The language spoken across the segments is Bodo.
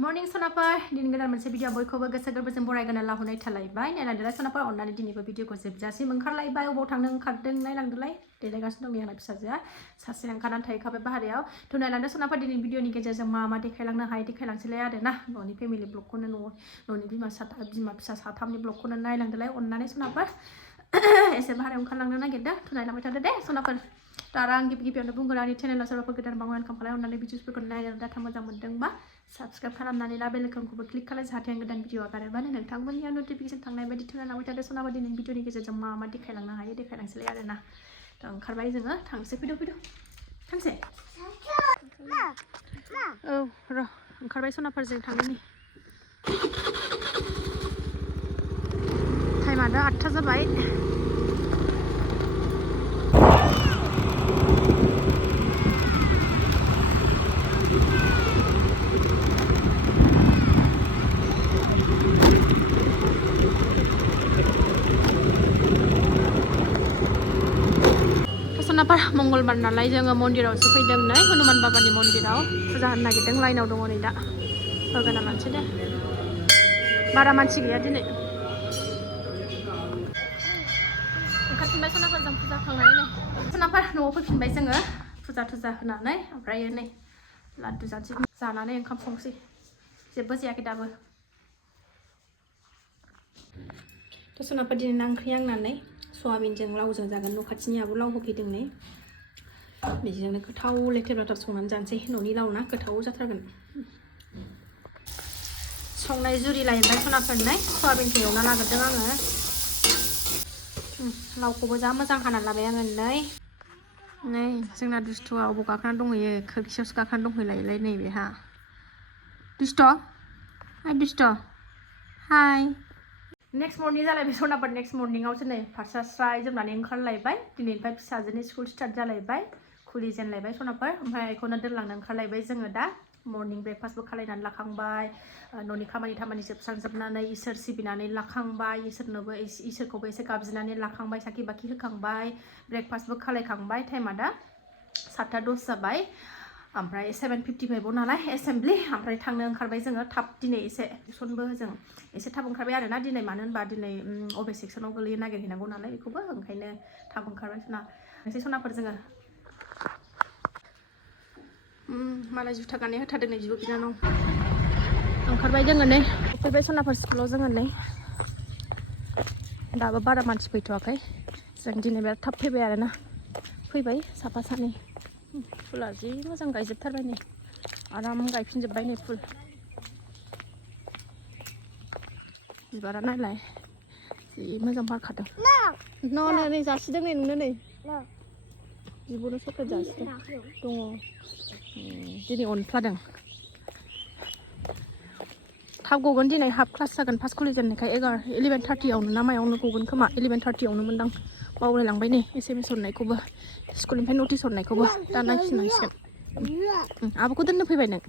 मर्निं सनाफोर दिनै गोदान मोनसे भिडिअ बयखौबो गोसो गोरबोजों बरायगोना लाहरनाय थालायबाय नायलांदोलाय सनाफोर अननानै दिनैबो भिडिअखौ जोबजासिम ओंखारलायबाय अबाव थांनो ओंखारदों नायलांदोलाय देलायगासिनो दं आंना फिसाजोआ सासे ओंखारनानै थाहैखाबाय बाहेरायाव थ' नायलांदो सनाफोर दिनै भिडिअनि गेजेरजों मा देखायलांनो हायो देखायलांसैलाय आरोना न'नि फेमिलि ब्लगखौनो न'नि बिमा फिसा साथामनि ब्लगखौनो नायलांदोलाय अननानै सनाफोर एसे बाहेरायाव ओंखारलांनो नागिरदों थ' नायलांबाय थादो दे सनाफोर दा आं गिबियावनो बुंगोन आंनि चेनेलाव सोरबाफोर गोदान बांबा वेलकाम खालाम अननानै भिडिअसफोरखौ नायनो डाटा मोजां मोनदोंबा साबस्क्राइब खालामनानै ला बेल आइकनखौबो क्लिक खालाम जाहाथे आं गोदान भिडिअ आगारोबानो नोंथांमोननियाव नटिफिकेसन थांनाय बायदि थुनालांबाय थादो सनाफोर दिनै भिडिअनि गेजेरजों मा देखायलांनो हायो देखायलांसैलाय आरोना थ' ओंखारबाय जोङो थांसै फैदो थांसै औ र' ओंखारबाय सनाफोरजों थांनि टाइमा दा 8टा जाबाय मंगलबार नालाय जोङो मन्दिरावसो फैदों नै हनुमान बाबानि मन्दिराव फुजा होनो नागिरदों लाइनाव दङ नै दा होगोना लानोसै दे बारा मानसि गैया दिनै ओंखारफिनबाय सनाफोरजों फुजा खांनानै सनाफोर न'आव फैफिनबाय जोङो फुजा थुजा होनानै ओमफ्राय नै लादु जानोसै जानानै ओंखाम संसै जेबो जायाखै दाबो थ' सनाफोर दिनै ओंख्रि आंनानै सयाबिनजों लावजों जागोन न' खाथिनियाबो लाव होफैदों नै बेजोंनो गोथाव लेथेर बाथार संनानै जानोसै न'नि लाव ना गोथाव जाथारगोन संनाय जुरि लायबाय सनाफोरनाय सयाबिनखौ एवना लाग्रोदों आङो लावखौबो जा मोजां हाना लाबाय आङो नै जोंना दुस्थुआ अबाव गाखोना दंहैयो खोरखियावसो गाखोना दंहैलायलाय नै बेहा दुस्थ' हाय दुस्थ' हाय नेक्स्ट मर्निं जालायबाय सनाफोर नेक्स्ट मर्निंआवसो नै फारसा स्राय जोमनानै ओंखारलायबाय दिनैनिफ्राय फिसाजोनि स्कुल स्टार्ट जालायबाय खुलिजेनलायबाय सनाफोर ओमफ्राय बेखौनो दोनलांनो ओंखारलायबाय जोङो दा मर्निं ब्रेकफास्टबो खालायनानै लाखांबाय न'नि खामानि जोबस्रांजोबनानै इसोर सिबिनानै लाखांबाय इसोरखौबो एसे गाबज्रिनानै लाखांबाय साखि बाखि होखांबाय ब्रेकफास्टबो खालायखांबाय टाइमा दा 7:10 जाबाय ओमफ्राय 7:55 नालाय एसेमब्लि ओमफ्राय थांनो ओंखारबाय जोङो थाब दिनै एसे टिउसनबो जों एसे थाब ओंखारबाय आरोना दिनै मानो होनबा दिनै अबे सेक्सनाव गोलैयो नागिरहैनांगौ नालाय बेखौबो ओंखायनो थाब ओंखारबाय सनाफोर जोङो मालाय जुथा गाननाय होथारदों नै बिब' बिनानाव ओंखारबाय जोङो नै फैबाय सनाफोर स्कुलाव जोङो नै दाबो बारा मानसि फैथ'वाखै जों दिनै बिराद थाब फैबाय आरोना फैबाय साफा सानै फुला जि मोजां गायजोबथारबाय नै आराम गायफिनजोबबाय नै फुल बिबारा नायलाय जि मोजां बारखादों नै जासिदों नै नोंनो नै बिब'नो चक्लेट जासिदों दङ दिनै अनफ्लादों थाब गगोन दिनै हाफ क्लास जागोन फार्स्ट खुलिजेननायखाय 11:30आवनो ना मायावनो गगोन खोमा 11:30आवनो मोनदां बावलायलांबाय नै SMS हरनायखौबो स्कुलनिफ्राय नटिस हरनायखौबो दा नायफिननांसिगोन आब'खौ दोननो फैबाय नों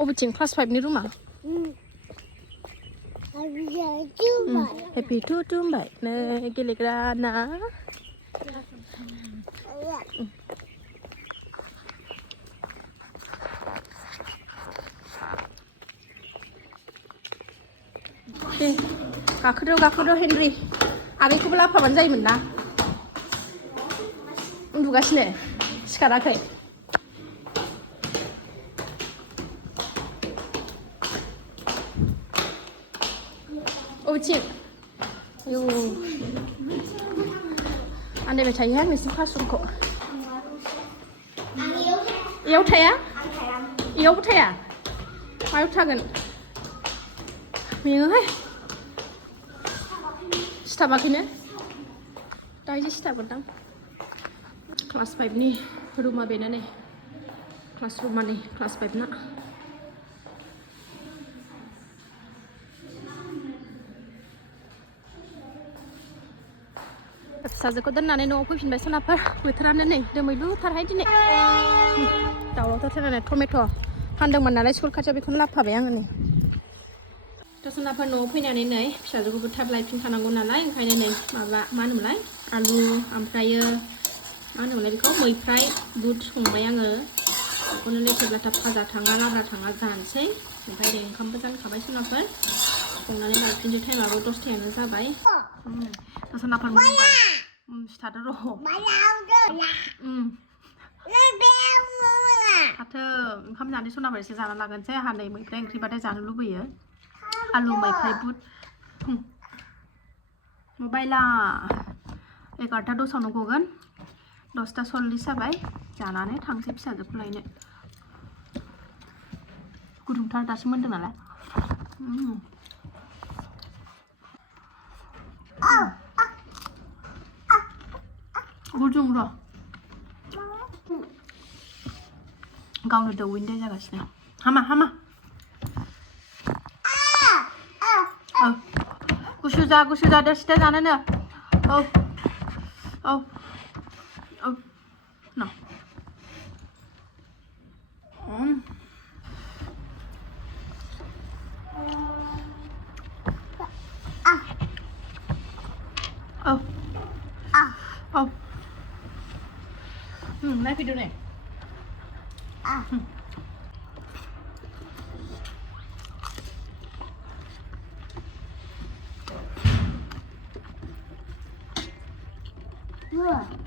अबेथिं क्लास 5नि रुमा हेपि टु होनबाय नै गेलेग्रा ना दे गाखोदो हेनरि आगैखौबो लाफाबानो जायोमोन ना उन्दुगासिनो सिखाराखै अबेथिं आयौ आन्दायबाय थायोहाय नोंसिनि क्लासरुमखौ इयाव थाया इयावबो थाया मायाव थागोन मेङोहाय सिथाबाखैनो दायो सिथाबोदां क्लास 5नि रुमा बेनो नै क्लास 5 ना फिसाजोखौ दोननानै न'आव फैफिनबाय सनाफोर बोथोरानो नै दोमैलुथारहाय दिनै दावरावथार टमेट' फानदोंमोन नालाय स्कुल खाथियाव बेखौनो लाबोफाबाय आङो नै सनाफोर न'आव फैनानै नै फिसाजोखौबो थाब लायफिनखानांगौ नालाय ओंखायनो नै माबा मा होनोमोनलाय आलु ओमफ्रायो मा होनोमोनलाय बेखौ मैफ्राय बुट संबाय आङो बेखौनो लेथेब लाथाब फाजा थाङा लाब्रा थाङा जानोसै ओमफ्राय दे ओंखामबो जानखाबाय सोनाफोर संनानै लाफिनसै टाइमाबो 10थायानो जाबाय सोनाफोर बुंबाय सिथादो र' फाथो ओंखाम जानो सोनाफोर एसे जाना लागोनसै आंहा नै मैफ्राय ओंख्रिबाथाय जानो लुबैयो आलु मैफ्राय बुट मबाइला 11टा 10आवनो गगोन 10टा 40 जाबाय जानानै थांसै फिसाजोखौ लायनो गुदुंथार दासो मोन्दों नालाय गुदुं र' गावनो दौवैनो जागासिनो हामा हामा गुसु जा दसे जानोनो औ no Lấy video này Vừa